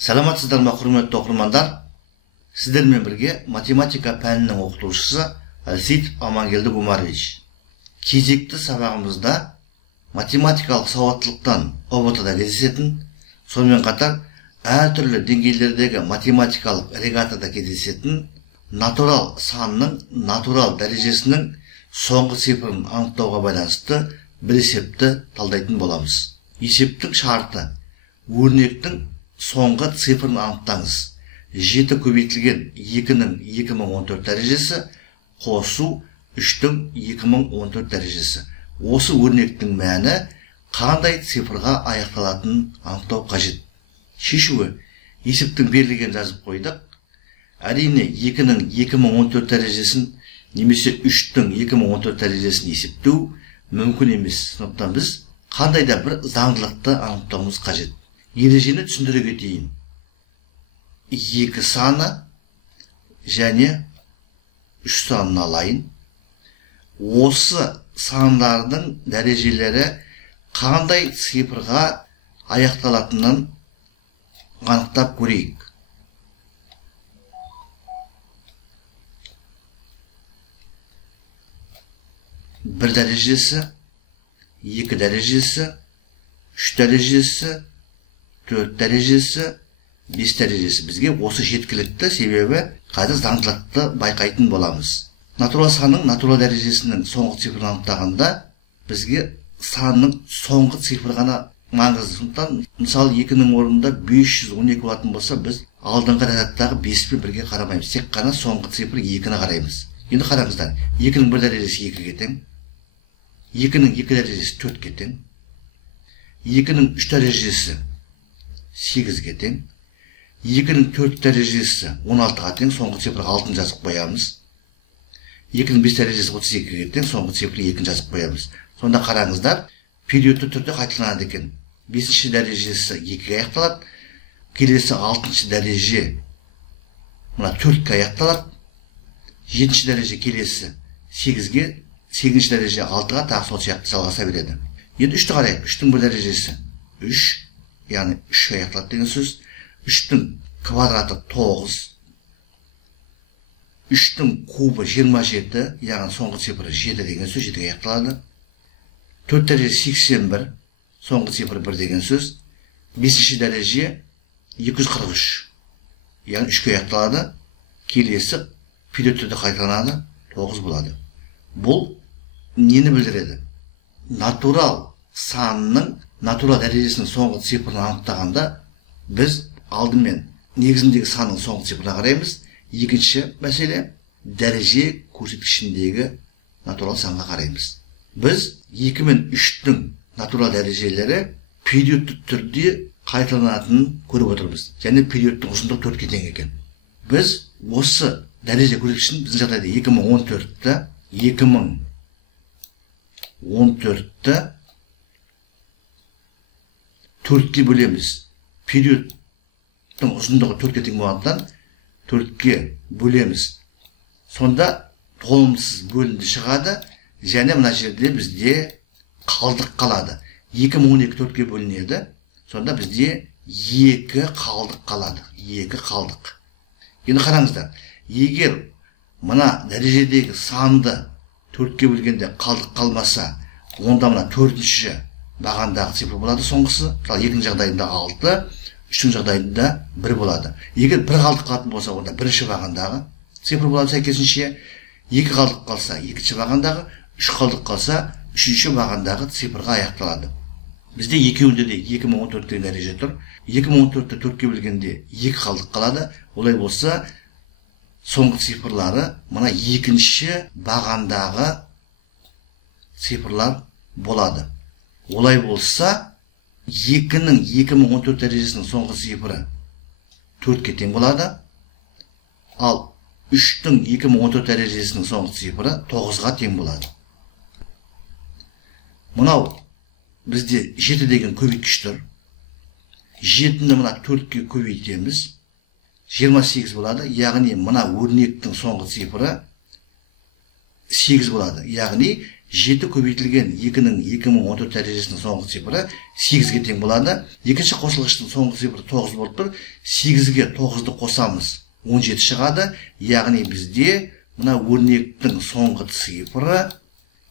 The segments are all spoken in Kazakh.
Саламатсыздар ма, құрметті оқырмандар? Сіздермен бірге математика пәнінің оқытушысы Әлсейітов Амангелді Гумарович. Кезекті сабағымызда математикалық сауаттылықтан ұбт-да кездесетін, сонымен қатар әртүрлі деңгейлердегі математикалық регатада кездесетін натурал санның натурал дәрежесінің соңғы цифрын анықтауға байланысты бір есепті талдайтын боламыз. Есептің шарты: өрнектің соңғы цифрын анықтаңыз. 7 көбейтілген 2-ның 2014 дәрежесі қосу 3-дің 2014 дәрежесі. Осы өрнектің мәні қандай цифрға аяқталатынын анықтау қажет. Шешуі: есептің берілген жазып қойдық. Әрине 2-ның 2014 дәрежесін немесе 3-дің 2014 дәрежесін есептеу мүмкін емес. Сондықтан біз қандай да бір заңдылықты анықтауымыз қажет. Ережені түсіндіре кетейін. 2 саны және 3 санын алайын. Осы сандардың дәрежелері қандай цифрға аяқталатынын анықтап көрейік. 1 дәрежесі, 2 дәрежесі, 3 дәрежесі, 4 дәрежесі, 5 дәрежесі. Бізге осы жеткілікті, себебі қазір заңдылықты байқайтын боламыз. Натурал санның натурал дәрежесінің соңғы цифрын анықтағанда бізге санның соңғы цифры ғана маңызды. Сондықтан мысалы 2-ның орнында 512 болатын болса, біз алдыңғы рядаттағы 5-пен бірге қарамаймыз. Тек қана соңғы цифр 2-ні қараймыз. Енді қараңыздар, 2-ның 1 дәрежесі 2-ге тең, 2-ның 2 дәрежесі 4-ге тең, 2-ның 3 дәрежесі 8-ге тең, 2-ның 4 дәрежесі 16-ға тең, соңғы цифрға 6-ны жазып қоямыз. 2-ның 5 дәрежесі 32-ге тең, соңғы цифрға 2-ні жазып қоямыз. Сонда қараңыздар, периодты түрде қайталанады екен. 5-ші дәрежесі 2-ге аяқталады, келесі 6-ші дәреже мына 4-ге аяқталады, 7-ші дәреже келесі 8-ге, 8-ші дәреже 6-ға, тағы сол сияқты жалғаса береді. Енді 3-ті қарайық. 3-тің 1 дәрежесі 3, яғни 3-ге аяқталады деген сөз. 3-тің квадраты 9, 3-тің кубы 27, яғни соңғы цифры 7 деген сөз, 7-ге аяқталады. 4 дәрежесі 81, соңғы цифры 1 деген сөз. 5-ші дәреже 243, яғни 3-ге аяқталады. Келесі периодты қайталанады, 9 болады. Бұл нені білдіреді? Натурал санның натурал дәрежесінің соңғы цифрын анықтағанда біз алдымен негізіндегі санның соңғы цифрына қараймыз. Екінші мәселе дәреже көрсеткішіндегі натурал санға қараймыз. Біз 2 мен 3-тің натурал дәрежелері периодты түрде қайталанатынын көріп отырмыз. Және периодтың ұзындығы 4-ге тең екен. Біз осы дәреже көрсеткішін біздің жағдайда 2014-ті 4-ке бөлеміз. Периодтың ұзындығы 4-ге тең болғандықтан 4-ке бөлеміз. Сонда толымсыз бөлінді шығады, және мына жерде бізде қалдық қалады. 2012 4-ке бөлінеді, сонда бізде 2 қалдық қалады. 2 қалдық. Енді қараңыздар, егер мына дәрежедегі санды 4-ке бөлгенде қалдық қалмаса, онда мына 4-ші бағандағы цифр болады соңғысы. Мысалы 2-дің жағдайында 6, 3-дің жағдайында 1 болады. Егер 1 қалдық қалатын болса, онда 1-ші бағандағы цифр болады сәйкесінше. 2 қалдық қалса, 2-ші бағандағы, 3 қалдық қалса, 3-ші бағандағы цифрға аяқталады. Бізде екеуінде де 2014 дәреже тұр. 2014-ті 4-ке бөлгенде 2 қалдық қалады. Олай болса, соңғы цифрлары мына 2-ші бағандағы цифрлар болады. Олай болса, 2-ның 2014 дәрежесінің соңғы цифры 4-ке тең болады, ал 3-тің 2014 дәрежесінің соңғы цифры 9-ға тең болады. Мұнау бізде 7 деген көбейткіш тұр. 7-ні мына 4-ке көбейтеміз, 28 болады. Яғни мына өрнектің соңғы цифры 8 болады. Яғни 7 көбейтілген 2-ның 2014 дәрежесінің соңғы цифры 8-ге тең болады. Екінші қосылғыштың соңғы цифры 9 болып тұр. 8-ге 9-ды қосамыз, 17 шығады. Яғни бізде мына өрнектің соңғы цифры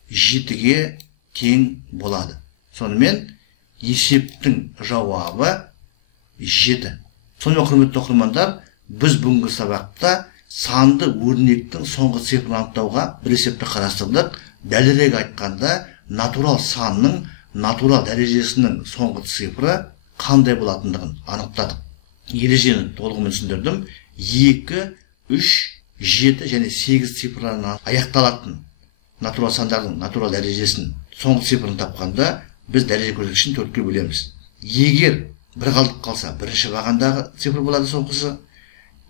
7-ге тең болады. Сонымен есептің жауабы 7. Сонымен құрметті оқырмандар, біз бүгінгі сабақта санды өрнектің соңғы цифрын анықтауға бір есепті қарастырдық. Дәлірек айтқанда, натурал санның натурал дәрежесінің соңғы цифры қандай болатындығын анықтадық. Ережені толығымен түсіндірдім. 2, 3, 7 және 8 цифрларынан аяқталатын натурал сандардың натурал дәрежесінің соңғы цифрын тапқанда, біз дәреже көрсеткішін 4-ке бөлеміз. Егер бір қалдық қалса, бірінші бағандағы цифр болады соңғысы,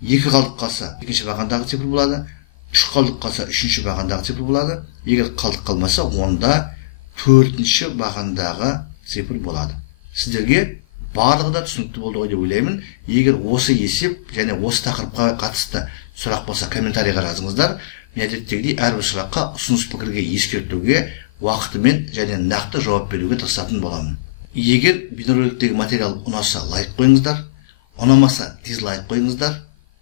2 қалдық қалса, екінші бағандағы цифр болады, 3 қалдық қалса, үшінші бағандағы цифр болады. Егер қалдық қалмаса, онда 4-ші бағандағы цифр болады. Сіздерге барлығы да түсінікті болды ғой деп ойлаймын. Егер осы есеп және осы тақырыпқа қатысты сұрақ болса, комментарийға жазыңыздар. Мен әдеттегідей әрбір сұраққа ұсыныс пікірге ескертуге, уақытымен және нақты жауап беруге тырысатын боламын. Егер бейнероликтегі материал ұнаса, лайк қойыңыздар, ұнамаса, дизлайк қойыңыздар.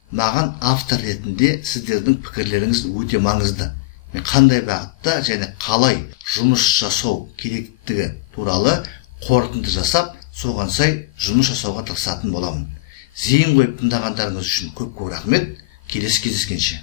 Маған автор ретінде сіздердің пікірлеріңіз өте маңызды. Мен қандай бағытта және қалай жұмыс жасау керектігі туралы қорытынды жасап, соған сай жұмыс жасауға тырысатын боламын. Зейін қойып тыңдағандарыңыз үшін көп рахмет. Келесі кездескенше.